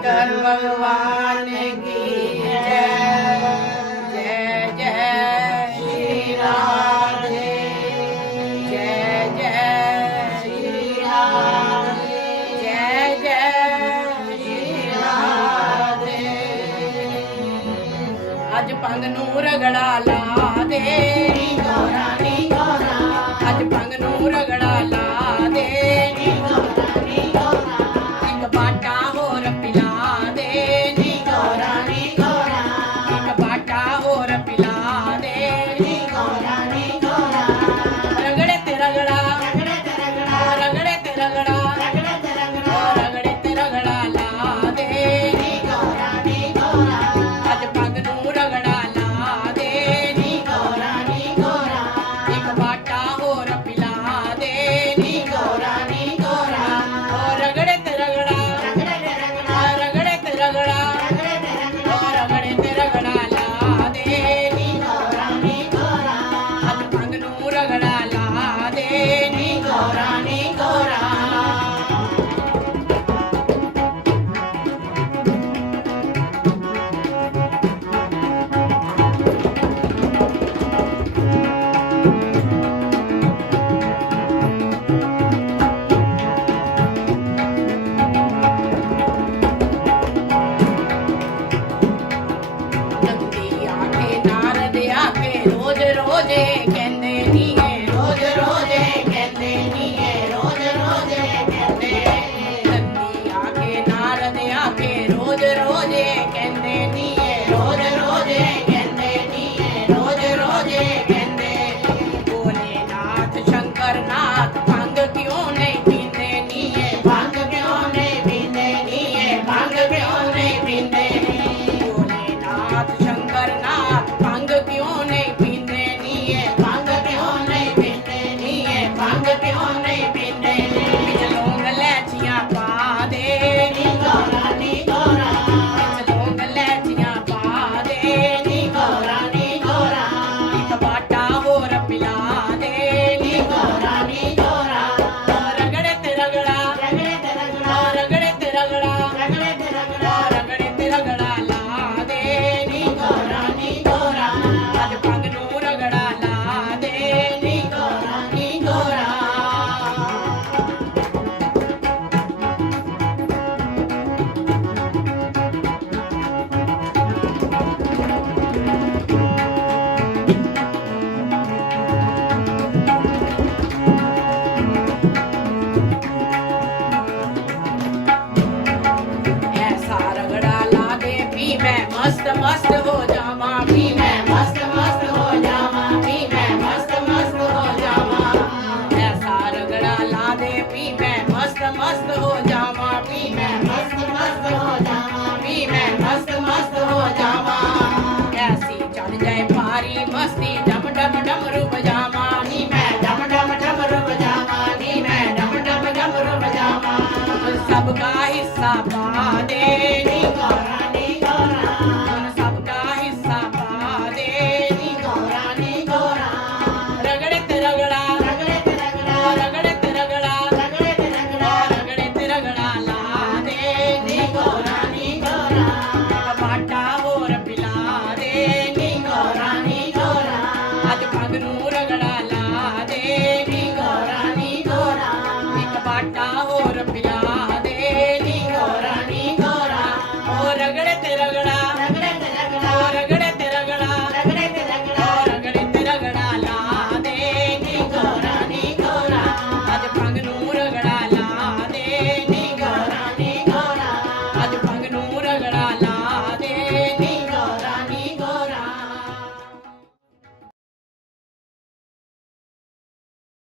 शंकर भगवान की जय। जय जय श्री राधे, जय जय श्री राधे, जय जय श्री राधे। अज पंग नूं रगड़ा ला दे नी गौरा नी गौरा, अज पंग नूं रगड़ा ला दे नी गौरा नी गौरा। एक बाटा होर पिला दे नी गौरा नी गौरा, एक बाटा होर पिला दे नी गौरा नी गौरा। रगड़े ते रगड़ा, रगड़े ते रगड़ा, रगड़े ते रगड़ा, रगड़े ते रगड़ा, रगड़े ते रगड़ा ला दे नी गौरा नी गौरा। अज पंग नूं रगड़ा ला दे नी गौरा नी गौरा, एक बाटा होर पिला दे नी गौरा नी गौरा। रगड़े ते रगड़ा, रगड़े ते रगड़ा, रगड़े ते रगड़ा, रगड़े ते रगड़ा, रगड़े ते रगड़ा ला दे नी गौरा नी गौरा। अज पंग नूं रगड़ा ला दे नी गौरा नी गौरा। नंदी आके नारद आके रोज रोजे कहंदे नी है, रोज रोजे कहंदे नी है, रोज रोजे कहंदे। नंदी आके नारद आके रोज रोजे कहंदे नी है, रोज रोजे कहंदे नी है, रोज रोजे कहंदे। भोलेनाथ शंकर नाथ भंग क्यों नहीं पींदे नी है, भंग क्यों नहीं पींदे नी है, भंग क्यों नहीं पींदे। भोलेनाथ शंकर नाथ भंग क्यों नहीं पींदे नी है, भंग क्यों नहीं पींदे नी है, भंग क्यों नहीं पींदे। बिच लौंग इलायचियां पा दे नी गौरा नी गौरा, बिच लौंग इलायचियां पा दे नी गौरा नी गौरा। एक बाटा होर पिला दे नी गौरा नी गौरा। रगड़े ते रगड़ा, रगड़े ते रगड़ा, रगड़े ते रगड़ा, रगड़े ते रगड़ा, रगड़े ते रगड़ा ला दे नी गौरा नी गौरा। अज पंग नूं रगड़ा ला दे नी गौरा नी गौरा। ऐसा रगड़ा ला दे भी मैं मस्त मस्त हो जावा, भी मैं मस्त मस्त हो जावा, भी मैं मस्त मस्त हो जावा। ऐसा रगड़ा ला दे भी मैं मस्त मस्त हो जावा, भी मैं मस्त मस्त हो जावा, भी मैं मस्त मस्त हो जावा। ऐसी चढ़ जाए भारी मस्ती डम डम डमरू बजावा नी मैं, डम डम डमरू बजावा नी मैं, डम डम डमरू बजावा। सबका हिस्सा पा दे नी गौरा नी गौरा, सबका हिस्सा पा दे नी गौरा नी गौरा। रगड़े ते रगड़ा, रगड़े ते रगड़ा, रगड़े ते रगड़ा, रगड़े ते रगड़ा, रगड़े ते रगड़ा ला दे नी गौरा नी गौरा। बाटा होर पिला दे नी गौरा नी गौरा। अज पंग नूं रगड़ा ला दे नी गौरा नी गौरा। एक बाटा होर पिला दे नी गौरा नी गौरा। ओ रगड़े ते रगड़ा, रगड़े ते रगड़ा, रगड़े ते रगड़ा, रगड़े ते रगड़ा, रगड़े ते रगड़ा ला दे नी गौरा नी गौरा। अज पंग नूं रगड़ा ला दे नी गौरा नी गौरा। अज पंग नूं रगड़ा ला